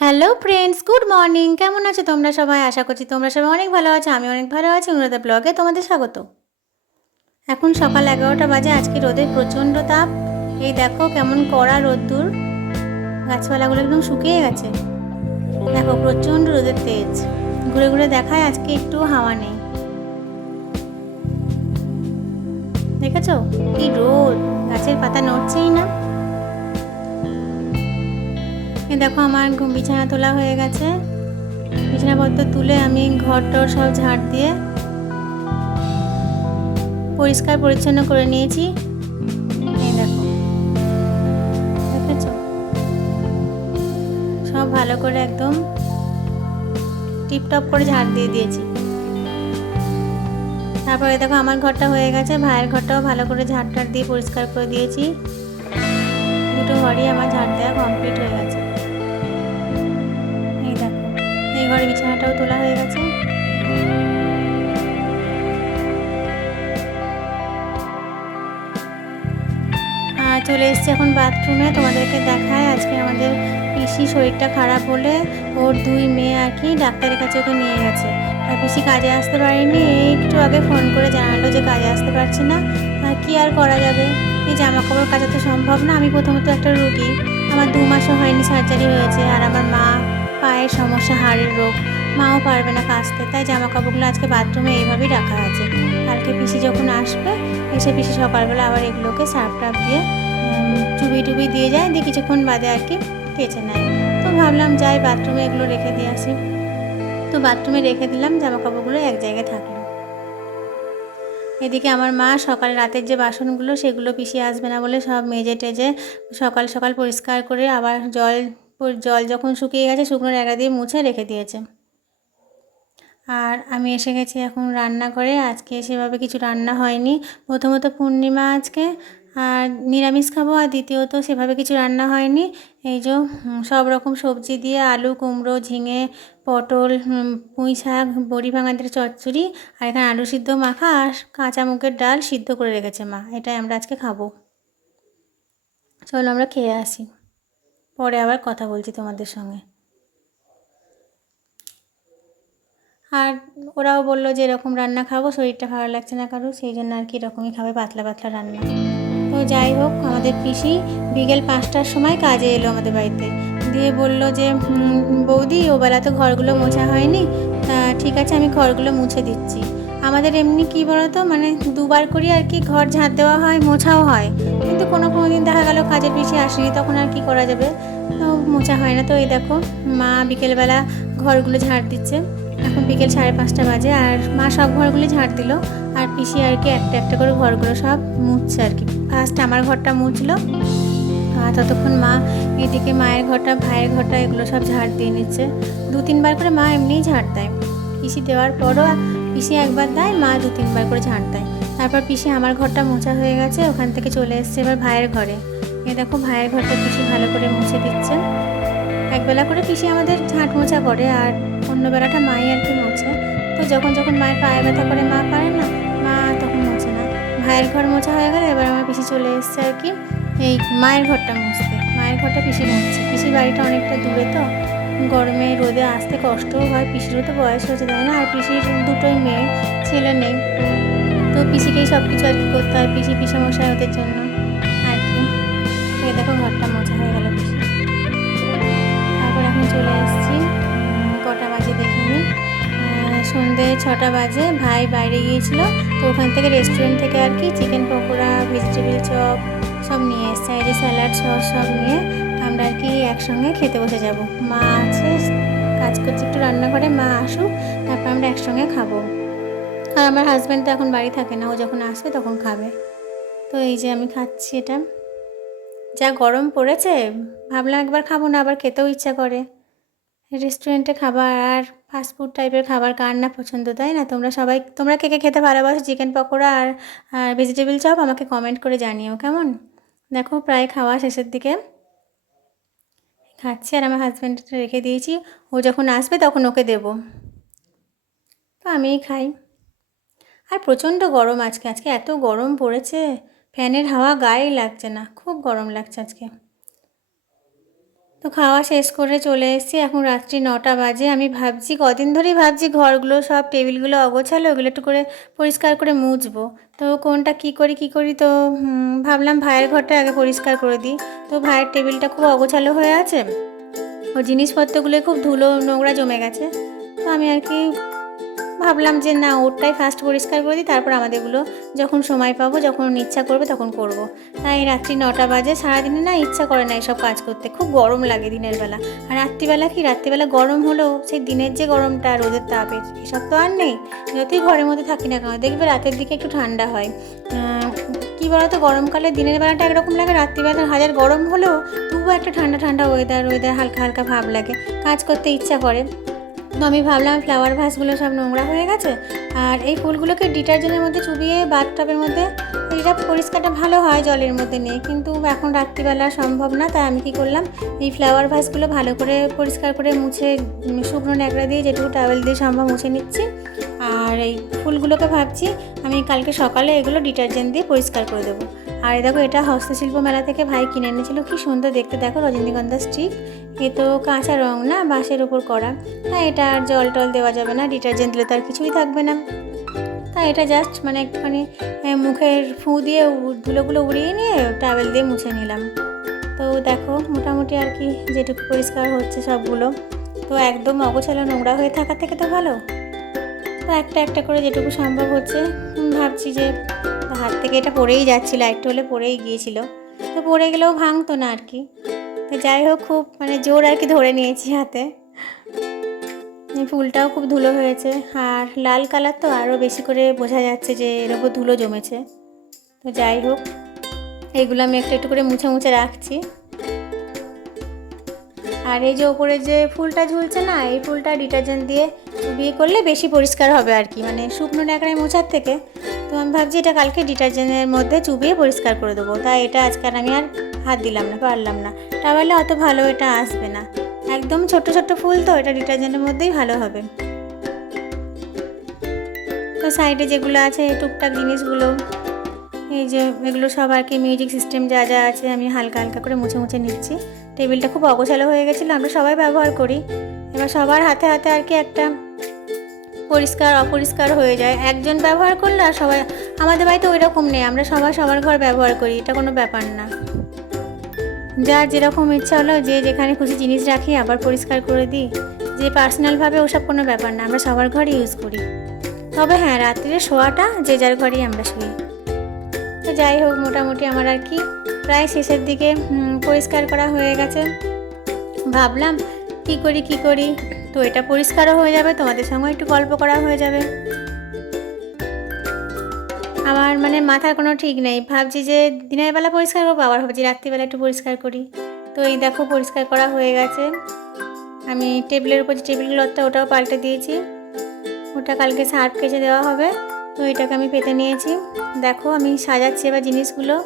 Hello friends, good morning. কেমন আছো তোমরা সবাই? আশা করছি তোমরা সবাই অনেক ভালো আছো। আমি অনেক ভালো আছি। অনুরাধা ব্লগে তোমাদের স্বাগত। এখন সকাল 11টা বাজে। আজকে রোদের প্রচণ্ড তাপ। এই দেখো কেমন কড়া রোদ্দুর, গাছপালাগুলো একদম শুকিয়ে গেছে। দেখো প্রচণ্ড রোদের তেজ। ঘুরে ঘুরে দেখায় আজকে একটু হাওয়া নেই। দেখেছো কি রোদ, গাছের পাতা নড়ছেই না। এ দেখো আমার বিছানা তোলা হয়ে গেছে। বিছানাপত্র তুলে আমি ঘরটর সব ঝাড় দিয়ে পরিষ্কার পরিচ্ছন্ন করে নিয়েছি। এই দেখো, দেখেছো সব ভালো করে একদম টিপটপ করে ঝাড় দিয়ে দিয়েছি। তারপরে দেখো আমার ঘরটা হয়ে গেছে, ভাইয়ের ঘরটাও ভালো করে ঝাড় টাড় দিয়ে পরিষ্কার করে দিয়েছি। দুটো ঘরই আমার ঝাড় দেওয়া কমপ্লিট হয়ে গেছে। এই দেখো, এই ঘরে বিছানাটাও তোলা হয়ে গেছে। আর চলে এসেছি এখন বাথরুমে, তোমাদেরকে দেখায়। আজকে আমাদের পিসি শরীরটা খারাপ বলে ওর দুই মেয়ে আর কি ডাক্তারের কাছে ওকে নিয়ে গেছে। আর পিসি কাজে আসতে পারেনি, এই একটু আগে ফোন করে জানালো যে কাজে আসতে পারছি না। কি আর করা যাবে, এই জামা কাপড় কাচা তো সম্ভব না। আমি প্রথমত একটা রুগী, আমার 2 মাসও হয়নি সার্জারি হয়েছে। আর আমার মা পায়ের সমস্যা, হাড়ের রোগ, মাও পারবে না কাচতে। তাই জামা কাপড়গুলো আজকে বাথরুমে এইভাবেই রাখা আছে। কালকে পিসি যখন আসবে, এসে পিসি সকালবেলা আবার এগুলোকে সার্ফ টাফ দিয়ে চুবি টুবি দিয়ে যায়, দিয়ে কিছুক্ষণ বাদে আর কি কেচে নেয়। তো ভাবলাম যাই বাথরুমে এগুলো রেখে দিয়ে আসি। তো বাথরুমে রেখে দিলাম, জামা কাপড়গুলো এক জায়গায় থাকলো। এদিকে আমার মা সকাল রাতের যে বাসনগুলো সেগুলো পিসি আসবে না বলে সব মেজে টেজে সকাল সকাল পরিষ্কার করে আবার জল জল যখন শুকিয়ে গেছে শুকনো ন্যাকড়া দিয়ে মুছে রেখে দিয়েছে। আর আমি এসে গেছি এখন রান্নাঘরে। আজকে সেভাবে কিছু রান্না হয়নি। প্রথমত পূর্ণিমা আজকে, আর নিরামিষ খাবো। আর দ্বিতীয়ত সেভাবে কিছু রান্না হয়নি। এই যে সব রকম সবজি দিয়ে আলু, কুমড়ো, ঝিঙে, পটল, পুঁই শাক, বড়ি ভাঙাদের চচ্চড়ি, আর এখানে আলু সিদ্ধ মাখা আর কাঁচা মুগের ডাল সিদ্ধ করে রেখেছে মা। এটাই আমরা আজকে খাবো। চলো আমরা খেয়ে আসি, পরে আবার কথা বলছি তোমাদের সঙ্গে। আর ওরাও বললো যে এরকম রান্না খাবো, শরীরটা ভালো লাগছে না কারো, সেই জন্য আর কি এরকমই খাবে, পাতলা পাতলা রান্না। তো যাই হোক, আমাদের পিসি বিকেল 5টার সময় কাজে এলো আমাদের বাড়িতে। দিয়ে বলল যে বৌদি ওবেলা তো ঘরগুলো মোছা হয়নি, ঠিক আছে আমি ঘরগুলো মুছে দিচ্ছি। আমাদের এমনি কী বলতো, মানে 2বার করি আর কি ঘর ঝাঁট দেওয়া হয়, মোছাও হয়। কিন্তু কোনো দিন দেখা গেল কাজের পিসি আসেনি, তখন আর কি করা যাবে, তো মোছা হয় না। তো এই দেখো মা বিকেলবেলা ঘরগুলো ঝাঁট দিচ্ছে। এখন বিকেল 5:30 বাজে, আর মা সব ঘরগুলি ঝাঁট দিল। আর পিসি আর কি একটা একটা করে ঘরগুলো সব মুছছে আর কি। ফার্স্ট আমার ঘরটা মুছলো, আর ততক্ষণ মা এদিকে মায়ের ঘরটা, ভাইয়ের ঘরটা, এগুলো সব ঝাড় দিয়ে নিচ্ছে। 2-3বার করে মা এমনিই ঝাড় দেয়। পিসি দেওয়ার পরও পিসি একবার দেয়, মা 2-3বার করে ঝাড় দেয়। তারপর পিসি আমার ঘরটা মোছা হয়ে গেছে, ওখান থেকে চলে এসছে এবার ভাইয়ের ঘরে। এ দেখো ভাইয়ের ঘরটা পিসি ভালো করে মুছে দিচ্ছে। একবেলা করে পিসি আমাদের ঝাঁট মোছা করে, আর অন্য বেলাটা মাই আর কি মোছে। তো যখন যখন মায়ের পায়ে ব্যথা করে মা পারে না, মা তখন মোছে না। ভাইয়ের ঘর মোছা হয়ে গেলে এবার আমার পিসি চলে এসছে আর কি এই মায়ের ঘরটা মুছতে। মায়ের ঘরটা পিসি মুছছে। পিসির বাড়িটা অনেকটা দূরে, তো গরমে রোদে আসতে কষ্টও হয়। পিসিরও তো বয়স হয়েছে, তাই না? আর পিসির দুটোই মেয়ে, ছেলে নেই। তো পিসিকেই সব কিছু আর কি করতে হয়, পিসি পিসামশাই ওদের জন্য আর কি। এই দেখো ঘরটা মোছা হয়ে গেল পিসি। তারপর এখন চলে এসেছি, কটা বাজে দেখিনি, সন্ধ্যে 6টা বাজে। ভাই বাইরে গিয়েছিল, তো ওখান থেকে রেস্টুরেন্ট থেকে আর কি চিকেন পকোড়া, ভেজিটেবিল চপ সব নিয়ে এসছে। এই যে স্যালাড সস সব নিয়ে আমরা আর কি একসঙ্গে খেতে বসে যাব। মা আছে, কাজ করছে একটু রান্নাঘরে, মা আসুক তারপর আমরা একসঙ্গে খাবো। আর আমার হাজব্যান্ড তো এখন বাড়ি থাকে না, ও যখন আসবে তখন খাবে। তো এই যে আমি খাচ্ছি এটা। যা গরম পড়েছে, ভাবলাম একবার খাবো না, আবার খেতেও ইচ্ছা করে। রেস্টুরেন্টে খাবার আর ফাস্টফুড টাইপের খাবার কার না পছন্দ, তাই না? তোমরা কে কে খেতে ভালোবাসো চিকেন পকোড়া আর ভেজিটেবিল চপ? আমাকে কমেন্ট করে জানিও কেমন। দেখো প্রায় খাওয়া শেষের দিকে, খাচ্ছি। আর আমার হাজব্যান্ডটা রেখে দিয়েছি, ও যখন আসবে তখন ওকে দেবো, তো আমিই খাই। আর প্রচণ্ড গরম আজকে, এত গরম পড়েছে, ফ্যানের হাওয়া গায়েই লাগছে না, খুব গরম লাগছে আজকে। তো খাওয়া শেষ করে চলে এসেছি, এখন রাত্রি 9টা বাজে। আমি ভাবছি, কদিন ধরেই ভাবছি ঘরগুলো সব টেবিলগুলো অগোছালো, ওগুলো একটু করে পরিষ্কার করে মুছবো। তো কোনটা কী করি তো ভাবলাম ভাইয়ের ঘরটা আগে পরিষ্কার করে দিই। তো ভাইয়ের টেবিলটা খুব অগোছালো হয়ে আছে, ওর জিনিসপত্রগুলো খুব ধুলো নোংরা জমে গেছে। তো আমি আর কি ভাবলাম যে না, ওরটাই ফার্স্ট পরিষ্কার করে দিই, তারপর আমাদেরগুলো যখন সময় পাবো, যখন ইচ্ছা করবে তখন করব। তাই রাত্রি 9টা বাজে। সারাদিনে না ইচ্ছা করে না এসব কাজ করতে, খুব গরম লাগে দিনের বেলা। আর রাত্রিবেলা গরম হলেও সেই দিনের যে গরমটা, রোদের তাপের, এসব তো আর নেই। যতই ঘরের মধ্যে থাকি না কেন, দেখবে রাতের দিকে একটু ঠান্ডা হয়। কী বলতো, গরমকালে দিনের বেলাটা একরকম লাগে, রাত্রিবেলা হাজার গরম হলেও তবুও একটা ঠান্ডা ঠান্ডা ওয়েদার হালকা হালকা ভাব লাগে, কাজ করতে ইচ্ছা করে। তো আমি ভাবলাম ফ্লাওয়ার ভাসগুলো সব নোংরা হয়ে গেছে, আর এই ফুলগুলোকে ডিটারজেন্টের মধ্যে চুবিয়ে বাথটাবের মধ্যে, এটা পরিষ্কারটা ভালো হয় জলের মধ্যে নিয়ে, কিন্তু এখন রাত্রিবেলা সম্ভব না। তাই আমি কী করলাম, এই ফ্লাওয়ার ভাসগুলো ভালো করে পরিষ্কার করে মুছে শুকনো ন্যাকড়া দিয়ে যেটুকু টাওয়েল দিয়ে সম্ভব মুছে নিচ্ছি। আর এই ফুলগুলোকে ভাবছি আমি কালকে সকালে এগুলো ডিটারজেন্ট দিয়ে পরিষ্কার করে দেবো। আর দেখো, এটা হস্তশিল্প মেলা থেকে ভাই কিনে এনেছিল, কি সুন্দর দেখতে দেখো, রজনীগন্ধা স্টিক। এ তো কাঁচা রং না, বাঁশের ওপর করা। তাই এটা আর জল টল দেওয়া যাবে না, ডিটারজেন্ট দিলে তার কিছুই থাকবে না। তাই এটা জাস্ট মানে একটুখানি মুখের ফু দিয়ে ধুলোগুলো উড়িয়ে নিয়ে টাওয়েল দিয়ে মুছে নিলাম। তো দেখো মোটামুটি আর কি যেটুকু পরিষ্কার হচ্ছে সবগুলো। তো একদম অগোছালো নোংরা হয়ে থাকার থেকে তো ভালো। তো একটা একটা করে যেটুকু সম্ভব হচ্ছে, ভাবছি যে হাত থেকে এটা পড়েই যাচ্ছিলো, একটু হলে পড়েই গিয়েছিল। তো পড়ে গেলেও ভাঙতো না আর কি। তো যাই হোক, খুব মানে জোর আর কি ধরে নিয়েছি হাতে। ফুলটাও খুব ধুলো হয়েছে, আর লাল কালার তো আরও বেশি করে বোঝা যাচ্ছে যে এর ওপর ধুলো জমেছে। তো যাই হোক, এইগুলো আমি একটু একটু করে মুছে মুছে রাখছি। আর এই যে ওপরে যে ফুলটা ঝুলছে না, এই ফুলটা ডিটারজেন্ট দিয়ে চুবিয়ে করলে বেশি পরিষ্কার হবে আর কি, মানে শুকনো ন্যাকড়ায় মোছার থেকে। তো আমি ভাবছি এটা কালকে ডিটারজেন্টের মধ্যে চুবিয়ে পরিষ্কার করে দেবো। তাই এটা আজকে আমি আর হাত দিলাম না, পারলাম না। টাওয়ালে অত ভালো এটা আসবে না, একদম ছোট্ট ছোট্ট ফুল তো, এটা ডিটারজেন্টের মধ্যেই ভালো হবে। তো সাইডে যেগুলো আছে টুকটাক জিনিসগুলো, এই যে এগুলো সব আর কি মিউজিক সিস্টেম যা যা আছে, আমি হালকা হালকা করে মুছে মুছে নিচ্ছি। টেবিলটা খুব অগোছালো হয়ে গেছিলো, আমরা সবাই ব্যবহার করি। এবার সবার হাতে হাতে আর কি একটা পরিষ্কার অপরিষ্কার হয়ে যায়, একজন ব্যবহার করলে আর সবাই। আমাদের বাড়িতে ওই রকম নেই, আমরা সবাই সবার ঘর ব্যবহার করি, এটা কোনো ব্যাপার না। যার যেরকম ইচ্ছা হলো, যে যেখানে খুশি জিনিস রাখি আবার পরিষ্কার করে দিই, যে পার্সোনালভাবে ওসব কোনো ব্যাপার না, আমরা সবার ঘরে ইউজ করি। তবে হ্যাঁ, রাত্রে শোয়াটা যে যার ঘরেই আমরা শুই। তো যাই হোক, মোটামুটি আমার আর কি প্রায় শেষের দিকে পরিষ্কার করা হয়ে গেছে। ভাবলাম কি করি, তো এটা পরিষ্কারও হয়ে যাবে, তোমাদের সঙ্গে একটু গল্প করা হয়ে যাবে। আমার মানে মাথার কোনো ঠিক নেই, ভাবছি যে দিনের বেলা পরিষ্কার করবো, আবার ভাবছি রাত্রিবেলা একটু পরিষ্কার করি। তো এই দেখো পরিষ্কার করা হয়ে গেছে। আমি টেবিলের উপর যে টেবিল ক্লথটা, ওটাও পাল্টে দিয়েছি, ওটা কালকে সার্ফ কেচে দেওয়া হবে। তো এটাকে আমি পেতে নিয়েছি। দেখো আমি সাজাচ্ছি এবার জিনিসগুলো।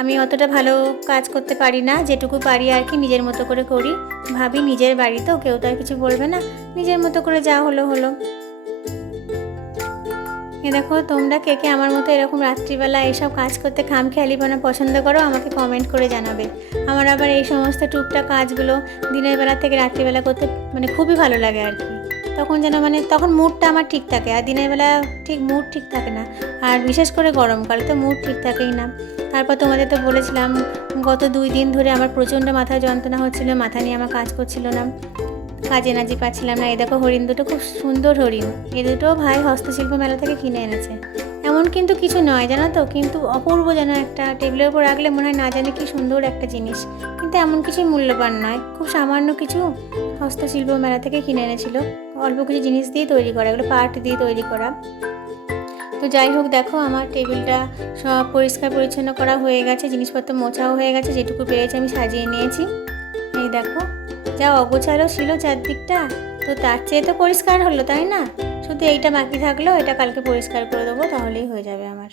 আমি অতটা ভালো কাজ করতে পারি না, যেটুকু পারি আর কি নিজের মতো করে করি। ভাবি নিজের বাড়ি তো, কেউ তো আর কিছু বলবে না, নিজের মতো করে যা হলো হলো। এ দেখো, তোমরা কে কে আমার মতো এরকম রাত্রিবেলা এইসব কাজ করতে খামখেয়ালিপনা পছন্দ করো, আমাকে কমেন্ট করে জানাবে। আমার আবার এই সমস্ত টুকটাক কাজগুলো দিনের বেলা থেকে রাত্রিবেলা করতে মানে খুবই ভালো লাগে আর কি। তখন যেন মানে তখন মুডটা আমার ঠিক থাকে, আর দিনের বেলা ঠিক মুড ঠিক থাকে না। আর বিশেষ করে গরমকালে তো মুড ঠিক থাকেই না। তারপর তোমাদের তো বলেছিলাম গত 2 দিন ধরে আমার প্রচণ্ড মাথায় যন্ত্রণা হচ্ছিলো, মাথা নিয়ে আমার কাজ করছিল না, কাজে নাজি পাচ্ছিলাম না। এই দেখো হরিণ দুটো, খুব সুন্দর হরিণ, এই দুটো ভাই হস্তশিল্প মেলা থেকে কিনে এনেছে। এমন কিন্তু কিছু নয় জানো তো, কিন্তু অপূর্ব যেন একটা, টেবিলের উপর রাখলে মনে হয় না জানি কি সুন্দর একটা জিনিস, কিন্তু এমন কিছুই মূল্যবান নয়, খুব সামান্য কিছু হস্তশিল্প মেলা থেকে কিনে এনেছিল। অল্প কিছু জিনিস দিয়ে তৈরি করা, এগুলো পাট দিয়ে তৈরি করা। তো যাই হোক, দেখো আমার টেবিলটা সব পরিষ্কার পরিচ্ছন্ন করা হয়ে গেছে, জিনিসপত্র মোছাও হয়ে গেছে, যেটুকু পেরেছি আমি সাজিয়ে নিয়েছি। এই দেখো, যা অগোছালো ছিল চারদিকটা, তো তার চেয়ে তো পরিষ্কার হলো, তাই না? শুধু এইটা বাকি থাকলো, এটা কালকে পরিষ্কার করে দেবো, তাহলেই হয়ে যাবে আমার।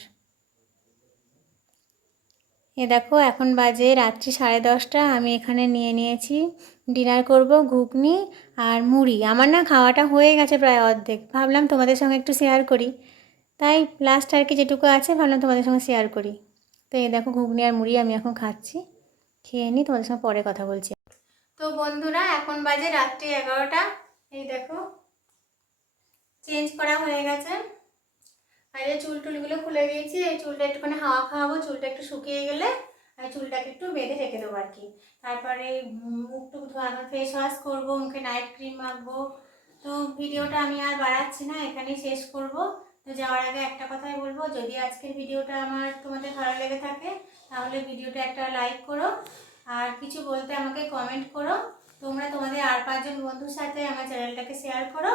এ দেখো এখন বাজে রাত্রি 10:30, আমি এখানে নিয়ে নিয়েছি, ডিনার করব ঘুগনি আর মুড়ি। আমার না খাওয়াটা হয়ে গেছে প্রায় অর্ধেক, ভাবলাম তোমাদের সঙ্গে একটু শেয়ার করি, তাই লাস্ট আর কি যেটুকু আছে ভাবলাম তোমাদের সঙ্গে শেয়ার করি। তো এই দেখো ঘুগনি আর মুড়ি আমি এখন খাচ্ছি, খেয়ে নিই, তোমাদের সঙ্গে পরে কথা বলছি। তো বন্ধুরা এখন বাজে রাত্রি 11টা। এই দেখো চেঞ্জ করা হয়ে গেছে। আর এই চুল টুলগুলো খুলে দিয়েছি। এই চুলটা একটুখানি হাওয়া খাওয়াবো, চুলটা একটু শুকিয়ে গেলে আর চুলটাকে একটু বেঁধে রেখে দেবো আর কি। তারপরে মুখ টুক ধোয়ানো, ফেস ওয়াশ করবো, মুখে নাইট ক্রিম মাখবো। তো ভিডিওটা আমি আর বাড়াচ্ছি না, এখানেই শেষ করব। তো যাওয়ার আগে একটা কথাই বলবো, যদি আজকের ভিডিওটা আমার তোমাদের ভালো লেগে থাকে তাহলে ভিডিওটা একটা লাইক করো, আর কিছু বলতে আমাকে কমেন্ট করো। তোমরা তোমাদের আর 5জন বন্ধুর সাথে আমার চ্যানেলটাকে শেয়ার করো।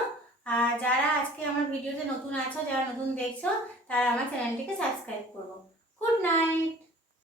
আর যারা আজকে আমার ভিডিওতে নতুন আছো, যারা নতুন দেখছো, তারা আমার চ্যানেলটিকে সাবস্ক্রাইব করো। Good night.